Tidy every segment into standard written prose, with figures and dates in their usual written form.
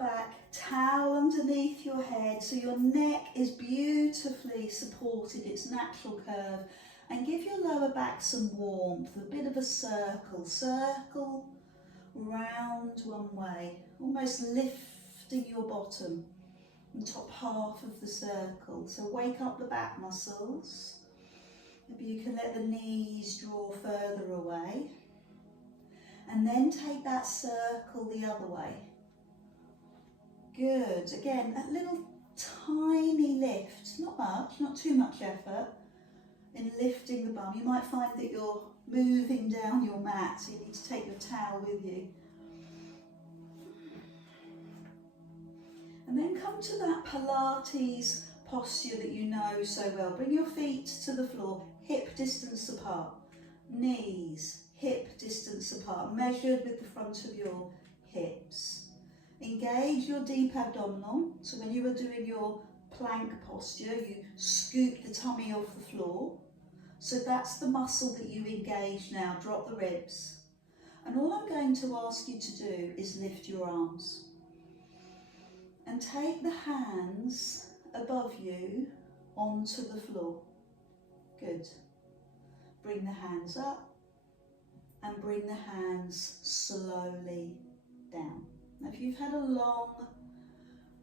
back, towel underneath your head so your neck is beautifully supported, its natural curve, and give your lower back some warmth, a bit of a circle, circle round one way, almost lifting your bottom and top half of the circle. So wake up the back muscles. Maybe you can let the knees draw further away. And then take that circle the other way. Good. Again, that little tiny lift, not much, not too much effort in lifting the bum. You might find that you're moving down your mat, so you need to take your towel with you. And then come to that Pilates posture that you know so well. Bring your feet to the floor, hip distance apart, knees hip distance apart, measured with the front of your hips. Engage your deep abdominal. So when you are doing your plank posture, you scoop the tummy off the floor. So that's the muscle that you engage now. Drop the ribs. And all I'm going to ask you to do is lift your arms. And take the hands above you onto the floor. Good. Bring the hands up and bring the hands slowly down. Now, if you've had a long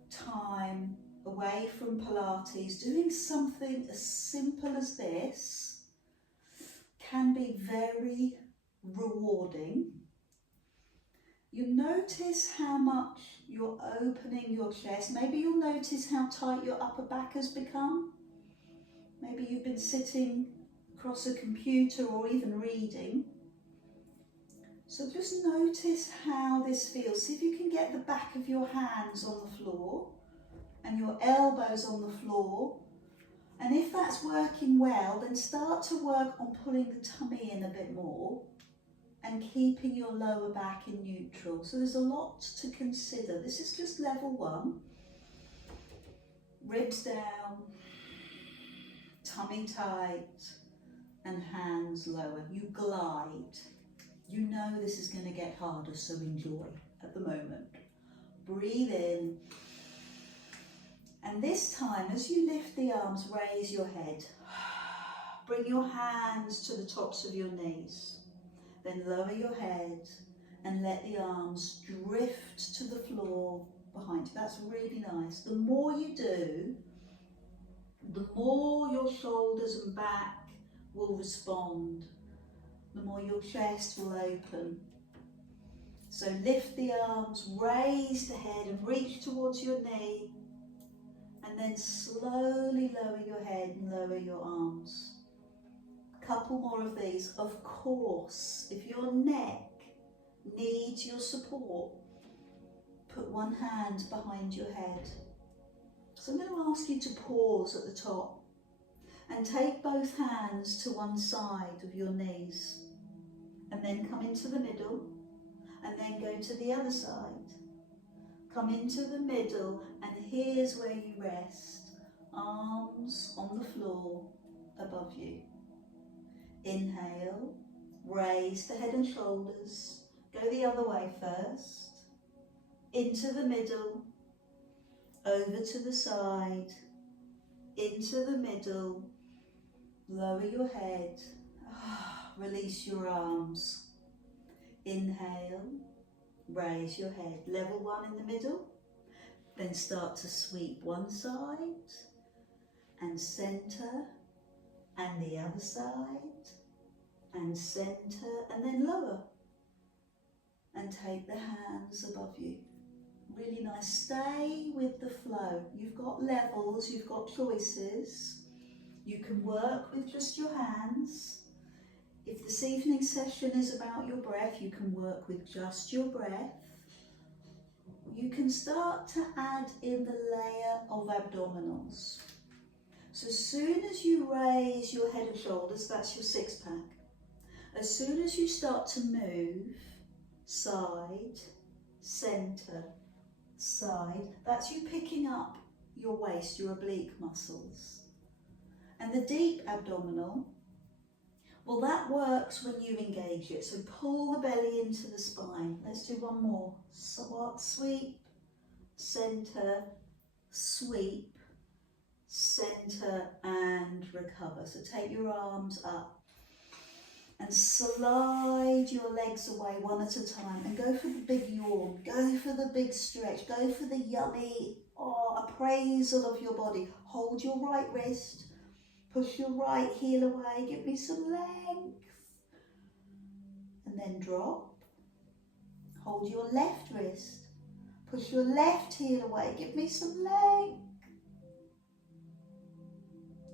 time away from Pilates, doing something as simple as this can be very rewarding. You notice how much you're opening your chest. Maybe you'll notice how tight your upper back has become. Maybe you've been sitting across a computer or even reading. So just notice how this feels. See if you can get the back of your hands on the floor and your elbows on the floor. And if that's working well, then start to work on pulling the tummy in a bit more and keeping your lower back in neutral. So there's a lot to consider. This is just level 1. Ribs down, tummy tight, and hands lower. You glide. You know this is going to get harder, so enjoy at the moment. Breathe in. And this time, as you lift the arms, raise your head. Bring your hands to the tops of your knees. Then lower your head and let the arms drift to the floor behind you. That's really nice. The more you do, the more your shoulders and back will respond. The more your chest will open. So lift the arms, raise the head and reach towards your knee. And then slowly lower your head and lower your arms. A couple more of these. Of course, if your neck needs your support, put one hand behind your head. So I'm going to ask you to pause at the top and take both hands to one side of your knees. And then come into the middle, and then go to the other side. Come into the middle, and here's where you rest. Arms on the floor above you. Inhale, raise the head and shoulders. Go the other way first. Into the middle, over to the side, into the middle, lower your head. Release your arms. Inhale, raise your head. Level 1 in the middle. Then start to sweep one side and center and the other side and center and then lower. And take the hands above you. Really nice. Stay with the flow. You've got levels, you've got choices. You can work with just your hands. If this evening's session is about your breath, you can work with just your breath. You can start to add in the layer of abdominals. So as soon as you raise your head and shoulders, that's your six pack. As soon as you start to move, side, center, side, that's you picking up your waist, your oblique muscles. And the deep abdominal, well, that works when you engage it. So pull the belly into the spine. Let's do one more. Sweep center, sweep, center and recover. So take your arms up and slide your legs away one at a time and go for the big yawn, go for the big stretch, go for the yummy appraisal of your body. Hold your right wrist, push your right heel away, give me some length, and then drop. Hold your left wrist, push your left heel away, give me some length,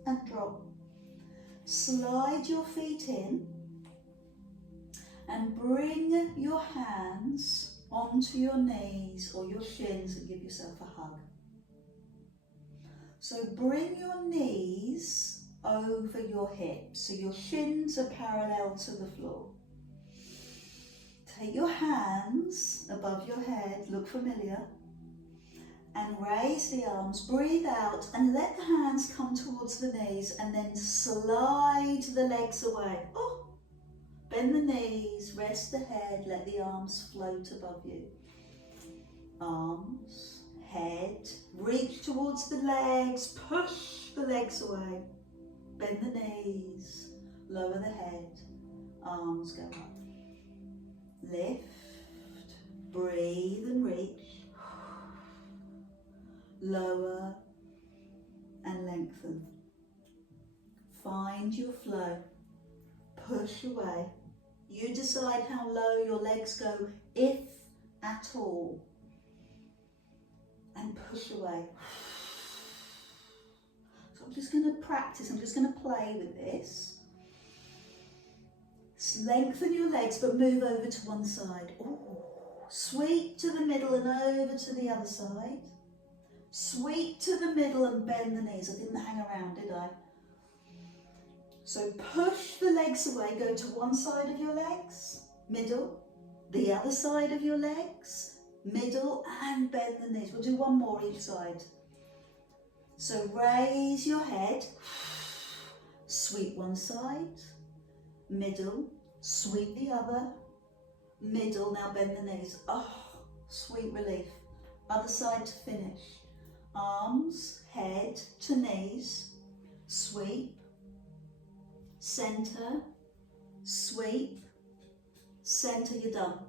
and drop. Slide your feet in and bring your hands onto your knees or your shins and give yourself a hug. So bring your knees over your hips, so your shins are parallel to the floor. Take your hands above your head, look familiar, and raise the arms, breathe out and let the hands come towards the knees and then slide the legs away. Oh, bend the knees, rest the head, let the arms float above you. Arms, head, reach towards the legs, push the legs away. Bend the knees, lower the head, arms go up. Lift, breathe and reach. Lower and lengthen. Find your flow. Push away. You decide how low your legs go, if at all. And push away. So I'm just going to practice, I'm just going to play with this. Lengthen your legs but move over to one side. Ooh. Sweep to the middle and over to the other side. Sweep to the middle and bend the knees. I didn't hang around, did I? So push the legs away, go to one side of your legs, middle, the other side of your legs, middle, and bend the knees. We'll do one more each side. So raise your head, sweep one side, middle, sweep the other, middle, now bend the knees. Oh, sweet relief. Other side to finish. Arms, head to knees, sweep, center, sweep, center, you're done,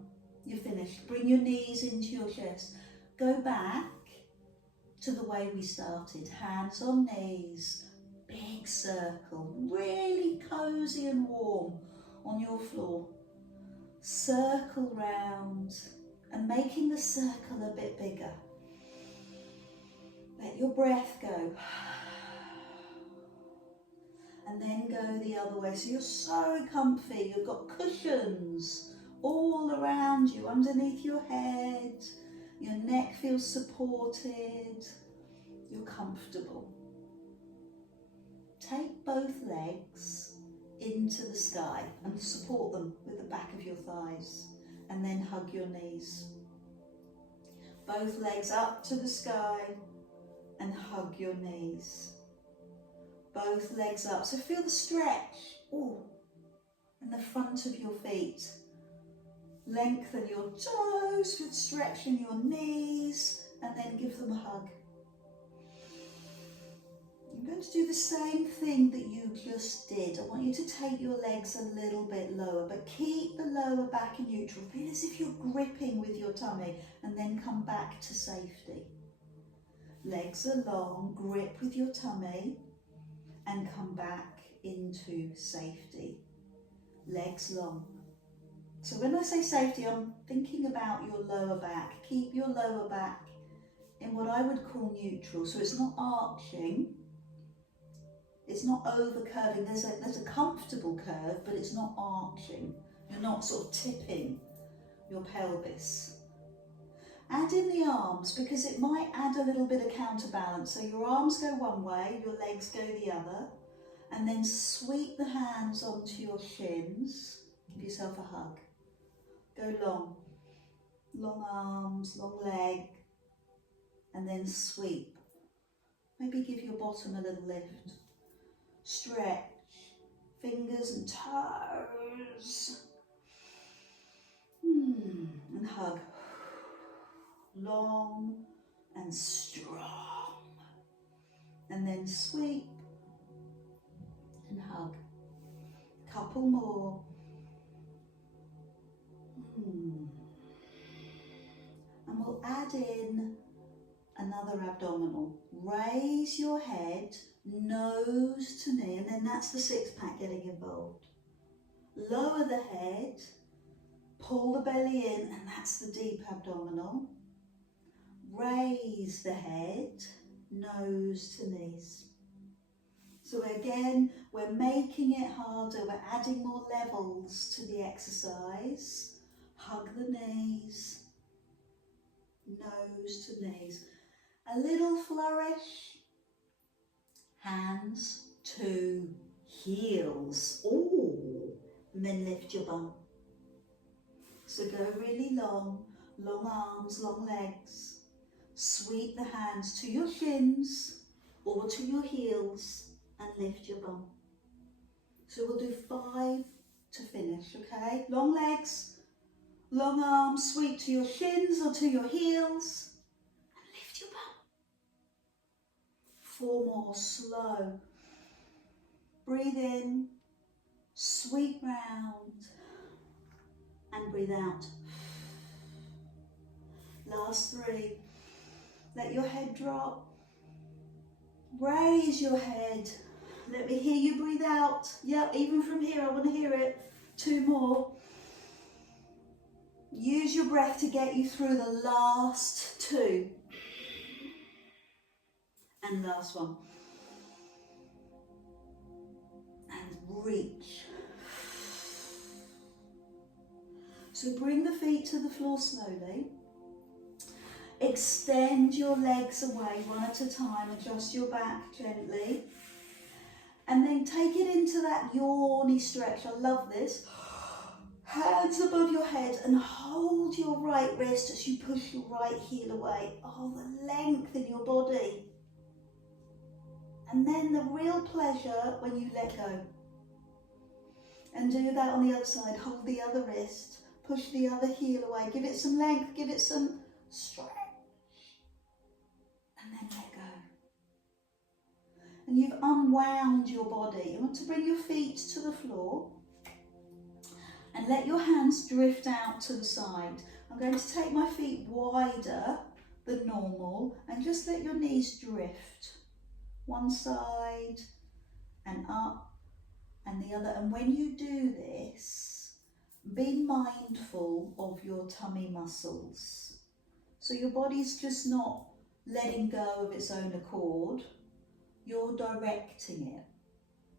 you're finished. Bring your knees into your chest. Go back to the way we started, hands on knees, big circle, really cozy and warm on your floor. Circle round and making the circle a bit bigger. Let your breath go. And then go the other way. So you're so comfy. You've got cushions all around you, underneath your head. Your neck feels supported. You're comfortable. Take both legs into the sky and support them with the back of your thighs. And then hug your knees. Both legs up to the sky. And hug your knees. Both legs up. So feel the stretch in the front of your feet. Lengthen your toes with stretching your knees and then give them a hug. I'm going to do the same thing that you just did. I want you to take your legs a little bit lower, but keep the lower back in neutral. Feel as if you're gripping with your tummy and then come back to safety. Legs are long, grip with your tummy and come back into safety. Legs long. So when I say safety, I'm thinking about your lower back. Keep your lower back in what I would call neutral. So it's not arching, it's not over curving. There's a comfortable curve, but it's not arching. You're not sort of tipping your pelvis. Add in the arms because it might add a little bit of counterbalance. So your arms go one way, your legs go the other, and then sweep the hands onto your shins. Give yourself a hug. Go long. Long arms, long leg, and then sweep. Maybe give your bottom a little lift. Stretch, fingers and toes. And hug. Long and strong. And then sweep and hug. Couple more. And we'll add in another abdominal. Raise your head, nose to knee, and then that's the six-pack getting involved. Lower the head, pull the belly in, and that's the deep abdominal. Raise the head, nose to knees. So again, we're making it harder, we're adding more levels to the exercise. Hug the knees, nose to knees. A little flourish, hands to heels. Ooh, and then lift your bum. So go really long, long arms, long legs. Sweep the hands to your shins or to your heels and lift your bum. So we'll do 5 to finish, okay? Long legs, long arms, sweep to your shins or to your heels and lift your bum. 4 more, slow. Breathe in, sweep round and breathe out. Last 3. Let your head drop. Raise your head. Let me hear you breathe out. Yep, even from here, I want to hear it. 2 more. Use your breath to get you through the last 2. And last one. And reach. So bring the feet to the floor slowly. Extend your legs away one at a time, adjust your back gently. And then take it into that yawny stretch. I love this. Hands above your head and hold your right wrist as you push your right heel away. Oh, the length in your body. And then the real pleasure when you let go. And do that on the other side. Hold the other wrist, push the other heel away. Give it some length, give it some stretch. And then let go. And you've unwound your body. You want to bring your feet to the floor and let your hands drift out to the side. I'm going to take my feet wider than normal and just let your knees drift. One side and up and the other. And when you do this, be mindful of your tummy muscles. So your body's just not letting go of its own accord. You're directing it.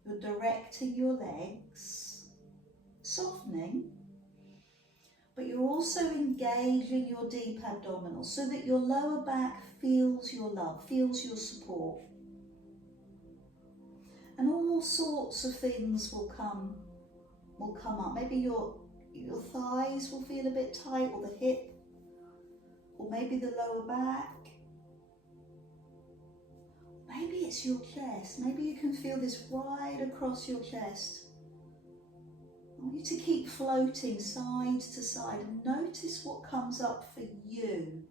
You're directing your legs, softening, but you're also engaging your deep abdominal so that your lower back feels your love, feels your support. And all sorts of things will come up. Maybe your thighs will feel a bit tight, or the hip, or maybe the lower back. Maybe it's your chest. Maybe you can feel this right across your chest. I want you to keep floating side to side and notice what comes up for you.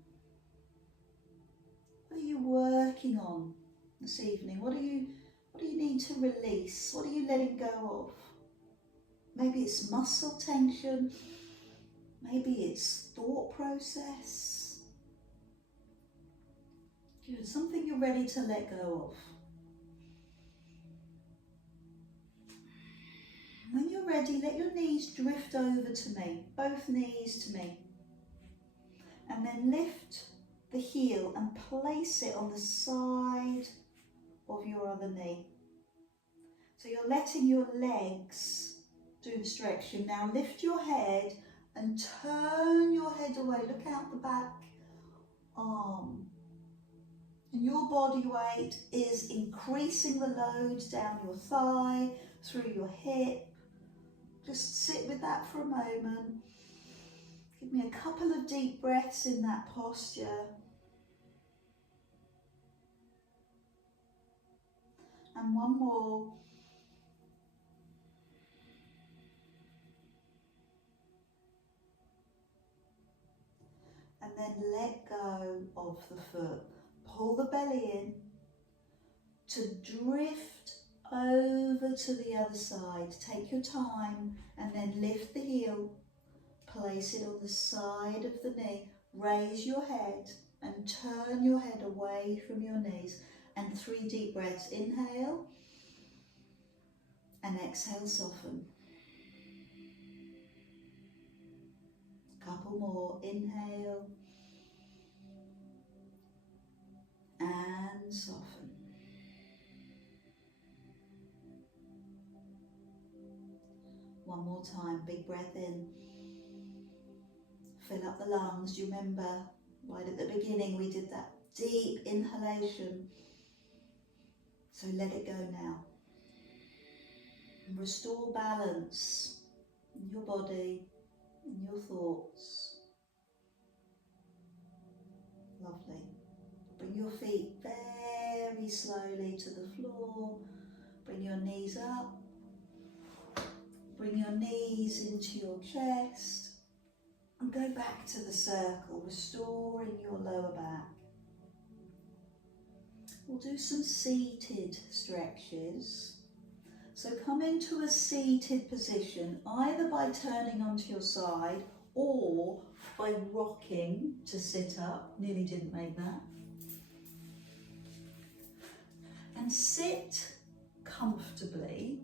What are you working on this evening? What do you need to release? What are you letting go of? Maybe it's muscle tension. Maybe it's thought process. Good, something you're ready to let go of. When you're ready, let your knees drift over to me, both knees to me. And then lift the heel and place it on the side of your other knee. So you're letting your legs do the stretching. Now lift your head and turn your head away. Look out the back arm. And your body weight is increasing the load down your thigh, through your hip. Just sit with that for a moment. Give me a couple of deep breaths in that posture. And one more. And then let go of the foot. Pull the belly in to drift over to the other side. Take your time and then lift the heel. Place it on the side of the knee. Raise your head and turn your head away from your knees. And 3 deep breaths. Inhale and exhale, soften. Couple more. Inhale and soften. One more time. Big breath in. Fill up the lungs. Do you remember right at the beginning we did that deep inhalation? So let it go now. And restore balance in your body, in your thoughts. Lovely. Bring your feet very slowly to the floor. Bring your knees up. Bring your knees into your chest. And go back to the circle, restoring your lower back. We'll do some seated stretches. So come into a seated position, either by turning onto your side or by rocking to sit up. Nearly didn't make that. And sit comfortably,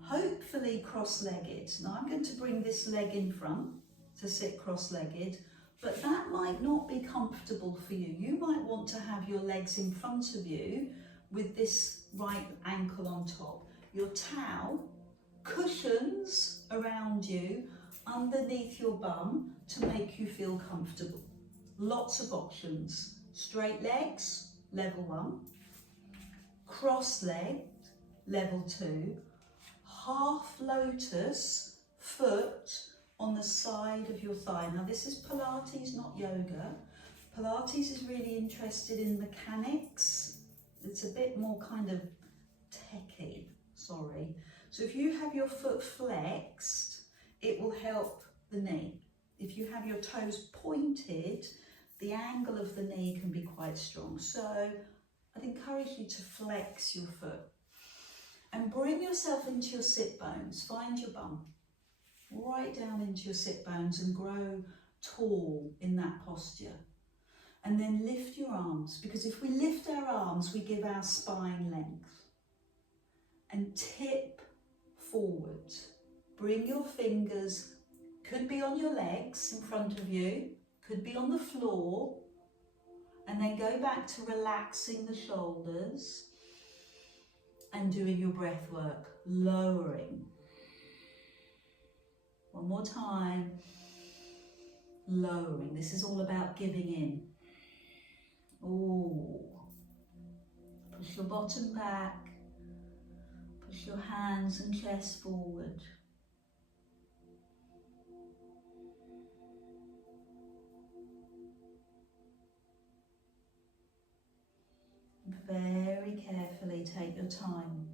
hopefully cross-legged. Now I'm going to bring this leg in front to sit cross-legged, but that might not be comfortable for you. You might want to have your legs in front of you with this right ankle on top. Your towel, cushions around you, underneath your bum to make you feel comfortable. Lots of options. Straight legs, level 1. Cross-legged, level 2. Half lotus, foot on the side of your thigh. Now this is Pilates, not yoga. Pilates is really interested in mechanics. It's a bit more kind of techie, sorry. So if you have your foot flexed, it will help the knee. If you have your toes pointed, the angle of the knee can be quite strong. So I'd encourage you to flex your foot and bring yourself into your sit bones. Find your bum. Right down into your sit bones and grow tall in that posture. And then lift your arms, because if we lift our arms, we give our spine length. And tip forward. Bring your fingers, could be on your legs in front of you, could be on the floor, and then go back to relaxing the shoulders and doing your breath work, lowering. One more time, lowering. This is all about giving in. Oh, push your bottom back, push your hands and chest forward. Very carefully take your time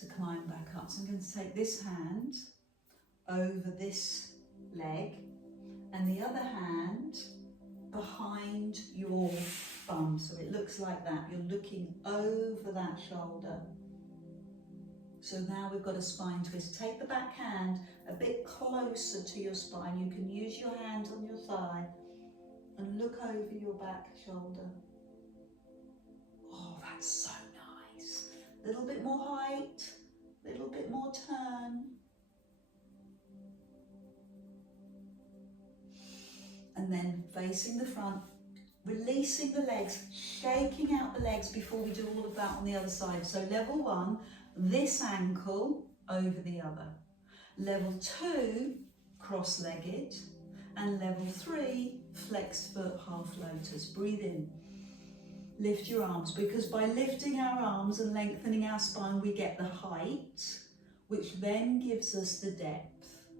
to climb back up. So I'm going to take this hand over this leg and the other hand behind your bum, so it looks like that. You're looking over that shoulder. So now we've got a spine twist. Take the back hand a bit closer to your spine. You can use your hand on your thigh and look over your back shoulder. Oh, that's so nice. A little bit more height, a little bit more turn. And then facing the front, releasing the legs, shaking out the legs before we do all of that on the other side. So level 1, this ankle over the other. Level 2, cross-legged. And level 3, flexed foot, half lotus. Breathe in. Lift your arms, because by lifting our arms and lengthening our spine, we get the height, which then gives us the depth.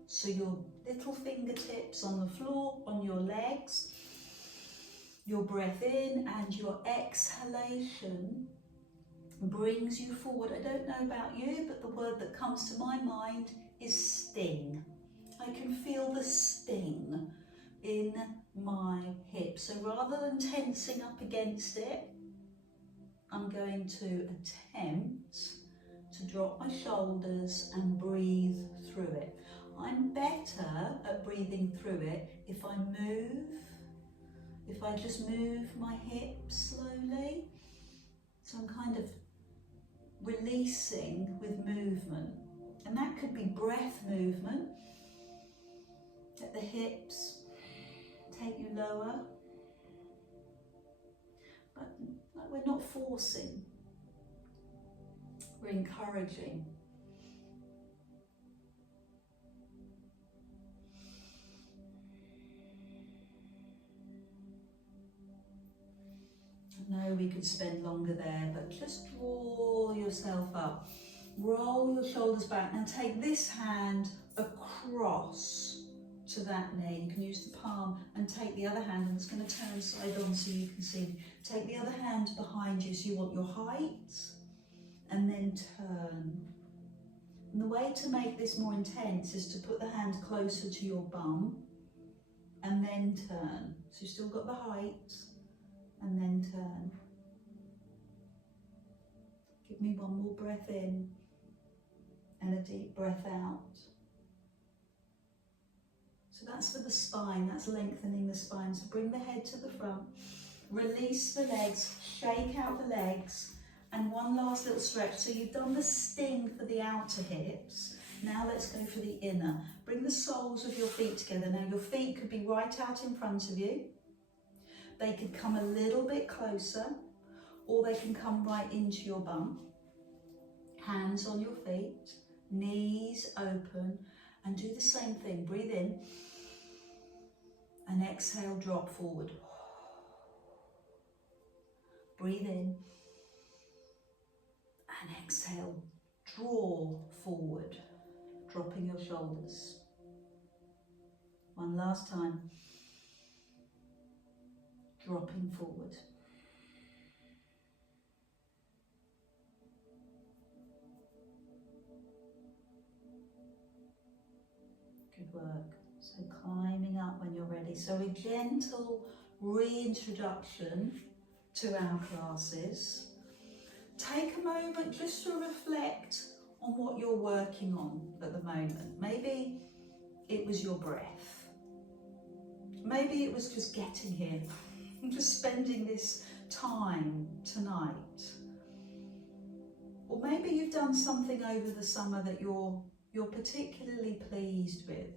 So your little fingertips on the floor, on your legs, your breath in and your exhalation brings you forward. I don't know about you, but the word that comes to my mind is sting. I can feel the sting in my hips. So rather than tensing up against it, I'm going to attempt to drop my shoulders and breathe through it. I'm better at breathing through it if I just move my hips slowly. So I'm kind of releasing with movement. And that could be breath movement. Let the hips take you lower. But we're not forcing. We're encouraging. I know we could spend longer there, but just draw yourself up. Roll your shoulders back. Now take this hand across to that knee. You can use the palm and take the other hand. I'm just going to turn side on so you can see. Take the other hand behind you so you want your height, and then turn. And the way to make this more intense is to put the hand closer to your bum and then turn. So you've still got the height, and then turn. Give me one more breath in and a deep breath out. So that's for the spine, that's lengthening the spine. So bring the head to the front, release the legs, shake out the legs, and one last little stretch. So you've done the sting for the outer hips. Now let's go for the inner. Bring the soles of your feet together. Now your feet could be right out in front of you. They could come a little bit closer, or they can come right into your bum. Hands on your feet, knees open, and do the same thing. Breathe in and exhale, drop forward. Breathe in and exhale, draw forward, dropping your shoulders. One last time. Dropping forward. Good work. So climbing up when you're ready. So a gentle reintroduction to our classes. Take a moment just to reflect on what you're working on at the moment. Maybe it was your breath. Maybe it was just getting here. Just spending this time tonight. Or maybe you've done something over the summer that you're particularly pleased with.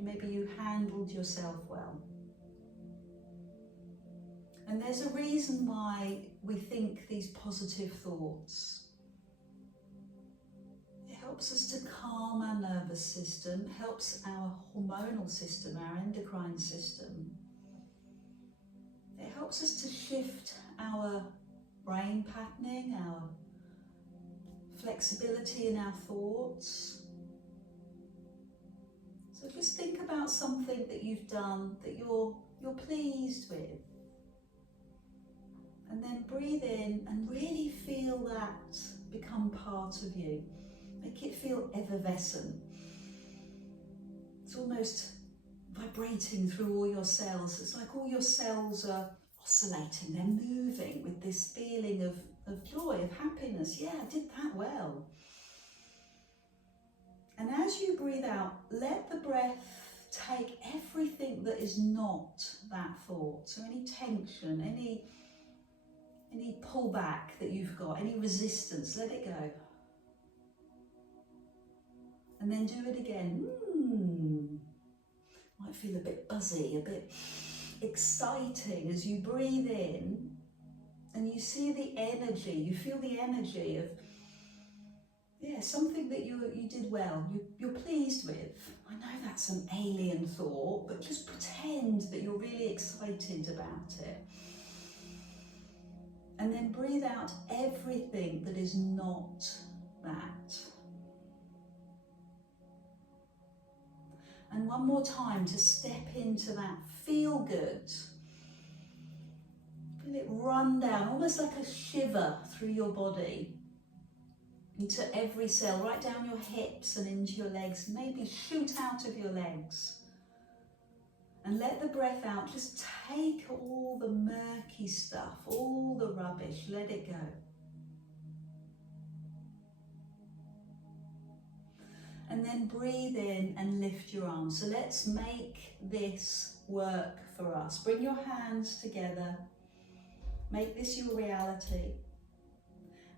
Maybe you handled yourself well. And there's a reason why we think these positive thoughts. It helps us to calm our nervous system, helps our hormonal system, our endocrine system. It helps us to shift our brain patterning, our flexibility in our thoughts. So just think about something that you've done that you're pleased with. And then breathe in and really feel that become part of you. Make it feel effervescent. It's almost vibrating through all your cells. It's like all your cells are oscillating, they're moving with this feeling of joy, of happiness. Yeah, I did that well. And as you breathe out, let the breath take everything that is not that thought. So any tension, any pullback that you've got, any resistance, let it go. And then do it again. Might feel a bit buzzy, a bit exciting as you breathe in and you see the energy, you feel the energy of something that you did well, you're pleased with. I know that's an alien thought, but just pretend that you're really excited about it. And then breathe out everything that is not that. And one more time to step into that feel good. Feel it run down, almost like a shiver through your body, into every cell, right down your hips and into your legs. Maybe shoot out of your legs. And let the breath out. Just take all the murky stuff, all the rubbish, let it go. And then breathe in and lift your arms. So let's make this work for us. Bring your hands together. Make this your reality.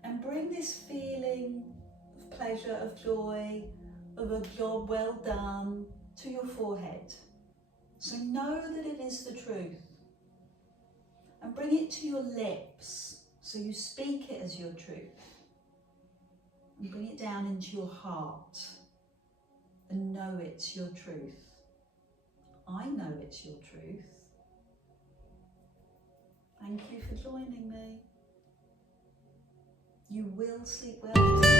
And bring this feeling of pleasure, of joy, of a job well done to your forehead. So know that it is the truth. And bring it to your lips, so you speak it as your truth. And bring it down into your heart and know it's your truth. I know it's your truth. Thank you for joining me. You will sleep well.